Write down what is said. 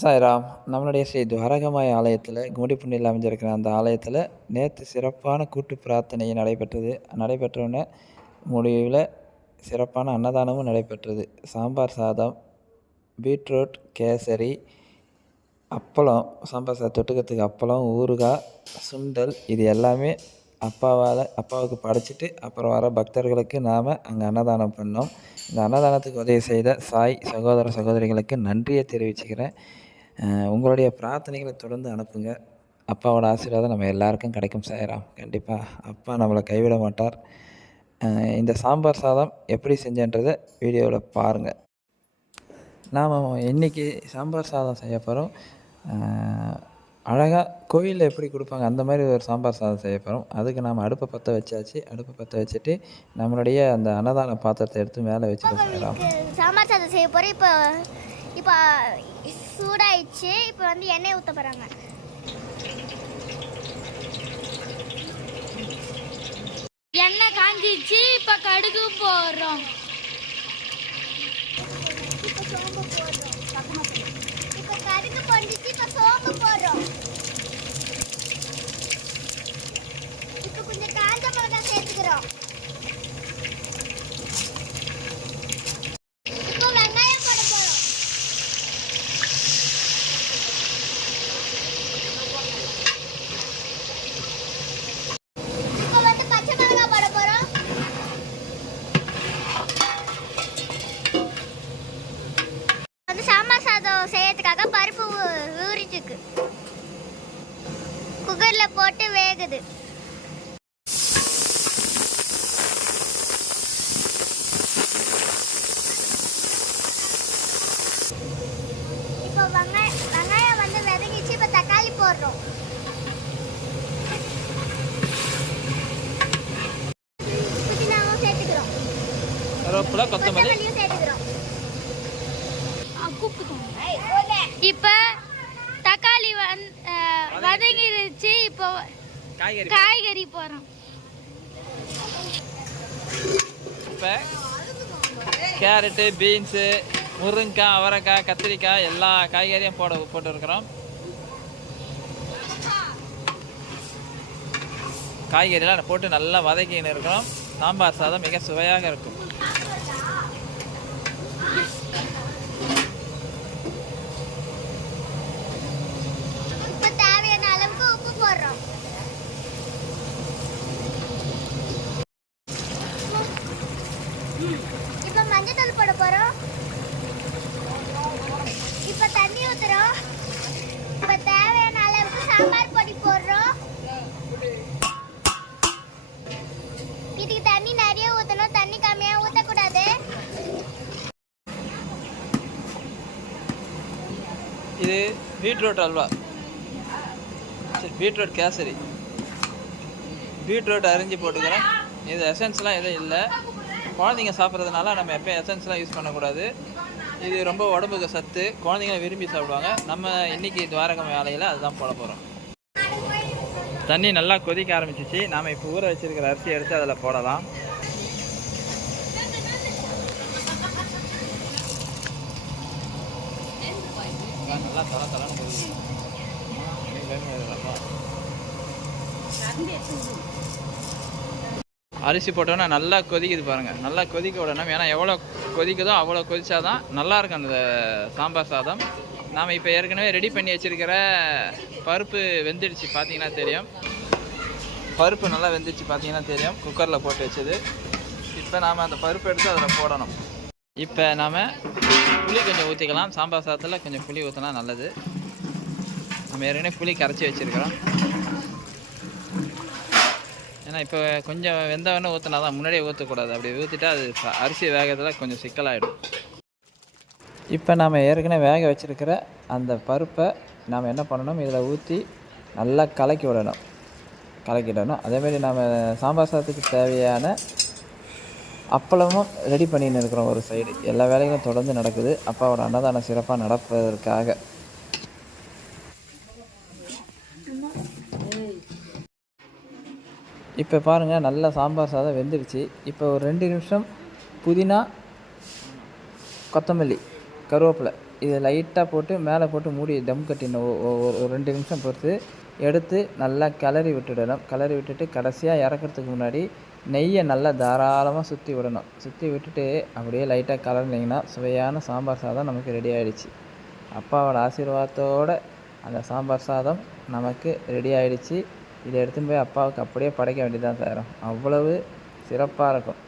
சாய்ராம் நம்மளுடைய ஸ்ரீ துவாரகமாய் ஆலயத்தில் குமடிப்புண்ணில் அமைஞ்சிருக்கிற அந்த ஆலயத்தில் நேற்று சிறப்பான கூட்டு பிரார்த்தனை நடைபெற்றது. நடைபெற்றவுடனே முடிவில் சிறப்பான அன்னதானமும் நடைபெற்றது. சாம்பார் சாதம் பீட்ரூட் கேசரி அப்பளம் சாம்பார் சாதம் தொட்டுக்கிறதுக்கு அப்பளம் ஊறுகாய் சுண்டல் இது எல்லாமே அப்பாவால் அப்பாவுக்கு படைச்சிட்டு அப்புறம் வர பக்தர்களுக்கு நாம் அங்கே அன்னதானம் பண்ணோம். இந்த அன்னதானத்துக்கு உதவி செய்த சாய் சகோதர சகோதரிகளுக்கு நன்றியை தெரிவிச்சுக்கிறேன். உங்களுடைய பிரார்த்தனைகளை தொடர்ந்து அனுப்புங்க. அப்பாவோட ஆசீர்வாதம் நம்ம எல்லாருக்கும் கிடைக்கும் சாயராம் கண்டிப்பாக அப்பா நம்மளை கைவிட மாட்டார். இந்த சாம்பார் சாதம் எப்படி செஞ்சேன்றதை வீடியோவில் பாருங்கள் நாம் இன்றைக்கி சாம்பார் சாதம் செய்ய போகிறோம். அழகாக கோயிலில் எப்படி கொடுப்பாங்க அந்த மாதிரி ஒரு சாம்பார் சாதம் செய்ய போகிறோம். அதுக்கு நாம் அடுப்பை பற்ற வச்சாச்சு. அடுப்பை பற்ற வச்சுட்டு நம்மளுடைய அந்த அன்னதான பாத்திரத்தை எடுத்து மேலே வச்சுட்டு செய்யலாம் சாம்பார் சாதம் செய்ய போகிறேன் இப்போ இப்போ சூடாயிடுச்சு. இப்போ வந்து எண்ணெய் ஊற்ற போகிறாங்க எண்ணெய் காஞ்சிச்சு இப்போ கடுகு போடுறோம். இப்போ சோம்பு போடுறோம். இப்போ கடுகு பொண்டிச்சு இப்போ சோம்பு போடுறோம். இப்போ கொஞ்சம் காஞ்ச மிளகாய் சேர்த்துக்கிறோம் இப்போ வெங்காயம் போட போகிறோம் இப்போ வந்து பச்சை மிளகாய் போட போகிறோம் வந்து சாம்பார் சாதம் செய்யறதுக்காக பருப்பு ஊ- ஊறிட்டு இருக்கு குக்கர்ல போட்டு வேகுது. இப்போ வெங்காயம் வெங்காயம் வந்து விதங்கிச்சு இப்போ தக்காளி போடுறோம். கருவேப்பிலை இப்போ தக்காளி வதங்கிருச்சு. இப்போ காய்கறி காய்கறி போடுறோம் இப்போ கேரட்டு பீன்ஸு முருங்கைக்காய் அவரைக்காய் கத்திரிக்காய் எல்லா காய்கறியும் போட போட்டுருக்குறோம். காய்கறிலாம் போட்டு நல்லா வதக்கின்னு இருக்கிறோம். சாம்பார் சாதம் மிக சுவையாக இருக்கும் இப்போ தேவையான அளவுக்கு உப்பு போடுறோம் இப்போ மஞ்சள் போட போறோம். இப்போ தண்ணி ஊத்துறோம். இப்போ தேவையான அளவுக்கு சாம்பார் பொடி போடுறோம். இதுக்கு தண்ணி நிறைய ஊத்தணும். தண்ணி கம்மியா ஊத்தக்கூடாது. இது பீட்ரூட் அல்வா. சரி பீட்ரூட் கேசரி. பீட்ரூட் அரிஞ்சு போட்டுக்கிறேன். இது எசன்ஸ்லாம் எதுவும் இல்லை. குழந்தைங்க சாப்பிட்றதுனால நம்ம எப்போயும் எசன்ஸ்லாம் யூஸ் பண்ணக்கூடாது. இது ரொம்ப உடம்புக்கு சத்து. குழந்தைங்க விரும்பி சாப்பிடுவாங்க. நம்ம இன்னைக்கு துவாரகம் வேலையில் அதுதான் போட போகிறோம் தண்ணி நல்லா கொதிக்க ஆரம்பிச்சிச்சு. நாம் இப்போ ஊற வச்சுருக்கிற அரிசி எடுத்து அதில் போடலாம். நல்லா தலை தலைன்னு அரிசி போட்டோன்னா நல்லா கொதிக்குது பாருங்கள் நல்லா கொதிக்க விடணும். ஏன்னா எவ்வளோ கொதிக்குதோ அவ்வளோ கொதிச்சாதான் நல்லா இருக்கும் அந்த சாம்பார் சாதம். நாம் இப்போ ஏற்கனவே ரெடி பண்ணி வச்சுருக்கிற பருப்பு வெந்துடுச்சு பார்த்தீங்கன்னா தெரியும். பருப்பு நல்லா வெந்துடுச்சு பார்த்தீங்கன்னா தெரியும். குக்கரில் போட்டு வச்சது. இப்போ நாம் அந்த பருப்பு எடுத்து அதில் போடணும். இப்போ நாம் புளி கொஞ்சம் ஊற்றிக்கலாம் சாம்பார் சாதத்தில் கொஞ்சம் புளி ஊற்றினா நல்லது. நம்ம ஏற்கனவே புளி கரைச்சி வச்சுருக்கிறோம். ஏன்னா இப்போ கொஞ்சம் வெந்தவொடனே ஊற்றினா தான் முன்னாடியே ஊற்றக்கூடாது அப்படி ஊற்றிட்டா அது அரிசி வேகத்தில் கொஞ்சம் சிக்கலாகிடும் இப்போ நாம் ஏற்கனவே வேக வச்சுருக்கிற அந்த பருப்பை நாம் என்ன பண்ணணும்? இதில் ஊற்றி நல்லா கலக்கி விடணும். கலக்கிடணும் அதேமாரி நாம் சாம்பார் சாதத்துக்கு தேவையான அப்பளமும் ரெடி பண்ணின்னு இருக்கிறோம் ஒரு சைடு எல்லா வேலைகளும் தொடர்ந்து நடக்குது. அப்பாவோட அன்னதானம் சிறப்பாக நடப்பதற்காக. இப்போ பாருங்கள் நல்லா சாம்பார் சாதம் வெந்துடுச்சு. இப்போ ஒரு ரெண்டு நிமிஷம் புதினா கொத்தமல்லி கருவேப்பிலை இதை லைட்டாக போட்டு மேலே போட்டு மூடி தம் கட்டிடணும். ஒரு ரெண்டு நிமிஷம் பொறுத்து எடுத்து நல்லா கிளறி விட்டுடணும். கிளறி விட்டுட்டு கடைசியாக இறக்கிறதுக்கு முன்னாடி நெய்யை நல்லா தாராளமாக சுற்றி விடணும். சுற்றி விட்டுட்டு அப்படியே லைட்டாக கலர்னிங்கன்னா சுவையான சாம்பார் சாதம் நமக்கு ரெடி ஆகிடுச்சு அப்பாவோட ஆசீர்வாதத்தோட அந்த சாம்பார் சாதம் நமக்கு ரெடி ஆகிடுச்சு இதை எடுத்துன்னு போய் அப்பாவுக்கு அப்படியே படைக்க வேண்டியதான் சார். அவ்வளவு சிறப்பாக இருக்கும்.